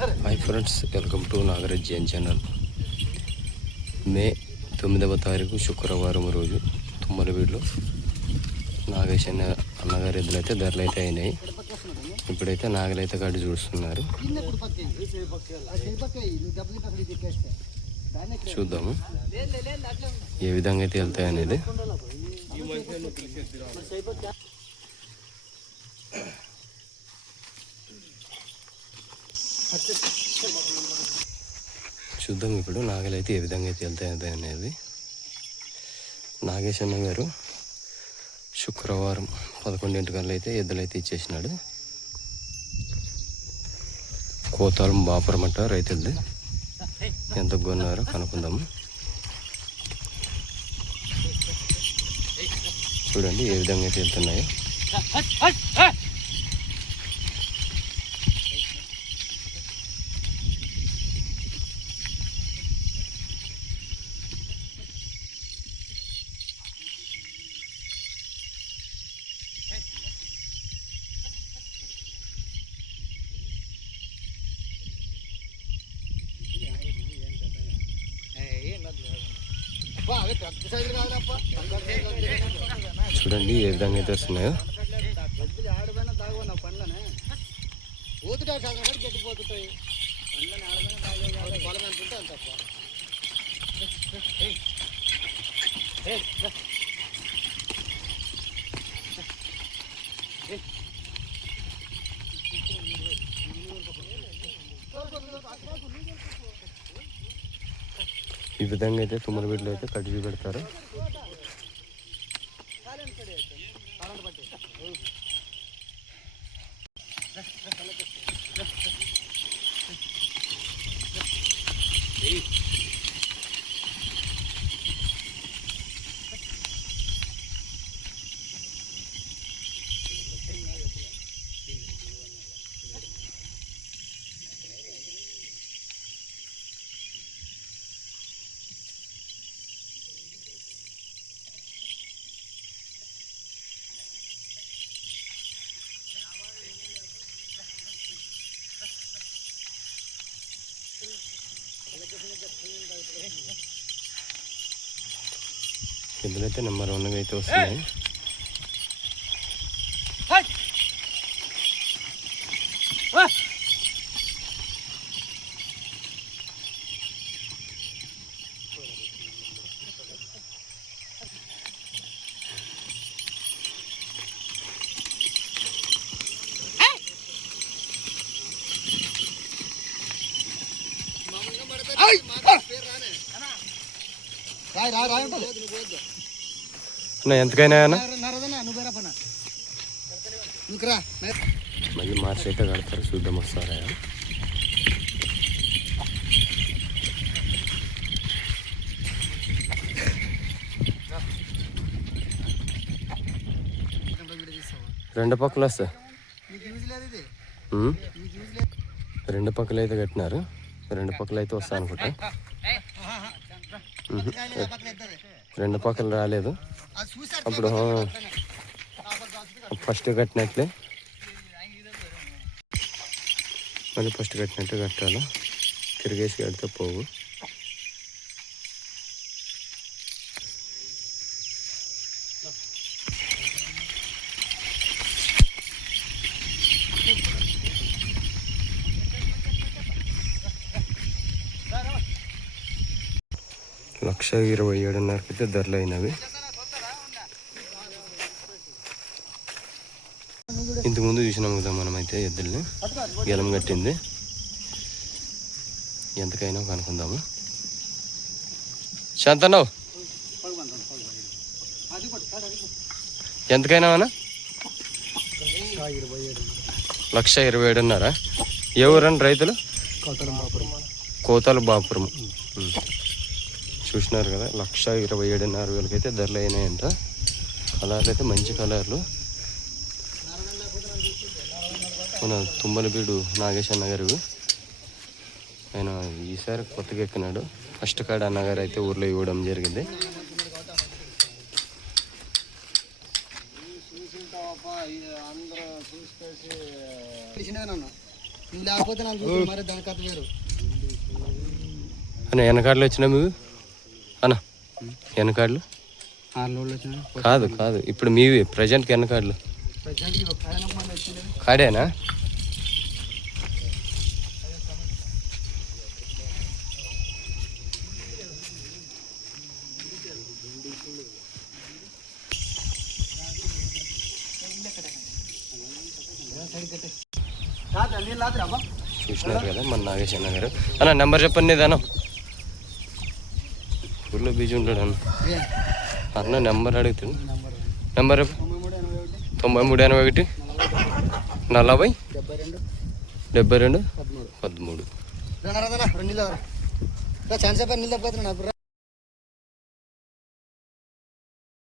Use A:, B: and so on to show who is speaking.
A: Hi friends welcome to Nagaraj Jain channel May తొమ్మిదవ తారీఖు శుక్రవారం రోజు తుమ్మలవీడులో నాగేష్ అన్న అన్నగారి ఎద్దులు అయితే ధరలు అయితే అయినాయి. ఇప్పుడైతే నాగలైతే గడ్డి చూస్తున్నారు. చూద్దాము. ఏ విధంగా అయితే వెళ్తాయి అనేది. చూద్దాం ఇప్పుడు నాగలైతే ఏ విధంగా అయితే వెళ్తాయి అనేది. నాగేశన్న గారు శుక్రవారం పదకొండింటి గంటలు అయితే ఎద్దులైతే ఇచ్చేసినాడు. కోతాలం బాపురమట అంట రైతులది. ఎంత కొన్నారో కనుక్కుందాము. చూడండి ఏ విధంగా అయితే వెళ్తున్నాయో. చూడండి ఏ విధంగా అయితే వస్తున్నాయో.
B: పోతుంటాయి
A: ఈ విధంగా అయితే తుమ్మల బిడ్డలు అయితే కడిగి పెడతారు. ఇందులో అయితే నెంబర్ వన్గా అయితే వస్తున్నాయి
B: రాయ్ రాయ్ రాయ్
A: ఎంతకైనా మళ్ళీ మార్చి అయితే కడతారు చూద్దాం వస్తారా రెండు పక్కలు వస్తాయి. రెండు పక్కలు అయితే కట్టినారు. రెండు పక్కలు అయితే వస్తాయి అనుకుంటా. రెండు పక్కలు రాలేదు. అప్పుడు ఫస్ట్ కట్టినట్లే. మళ్ళీ ఫస్ట్ కట్టినట్టు కట్టాలి? తిరిగేసి కడితే పోవు. లక్ష ఇరవై ఏడున్నరకి అయితే ధరలు అయినవి ఇంతకుముందు చూసినాం కదా మనమైతే ఎద్దుల్ని. గెలం కట్టింది. ఎంతకైనా కనుక్కుందాము. శాంతన్నావు ఎంతకైనా అన్న?
B: ఇరవై ఏడు
A: లక్ష ఇరవై ఏడున్నారా. ఎవరండి రైతులు?
B: కోతల
A: బాపురం. చూసినారు కదా లక్ష ఇరవై ఏడున్నర వేలకైతే ధరలు అయినాయంట. కలర్లు అయితే మంచి కలర్లు. మన తుమ్మలబీడు అన్న గారు ఆయన ఈసారి కొత్తగా ఎక్కినాడు. ఫస్ట్ కాడ అన్నగారు అయితే ఊర్లో ఇవ్వడం జరిగింది. అన్న వెనకాడలు వచ్చినా మీవి? అన్న వెనకాడలు కాదు కాదు. ఇప్పుడు మీవి ప్రజెంట్కి వెనకాడలు కాడేనా? చూసినారు కదా మన నాగేశన్న గారు. అన్న నెంబర్ చెప్పండి దానం. ఊళ్ళో బిజీ ఉంటాడు అన్న. అన్న నెంబర్ అడుగుతాడు.
B: నెంబర్ తొంభై మూడు ఎనభై ఒకటి.
A: నలభై.
B: డెబ్బై రెండు. పదమూడు.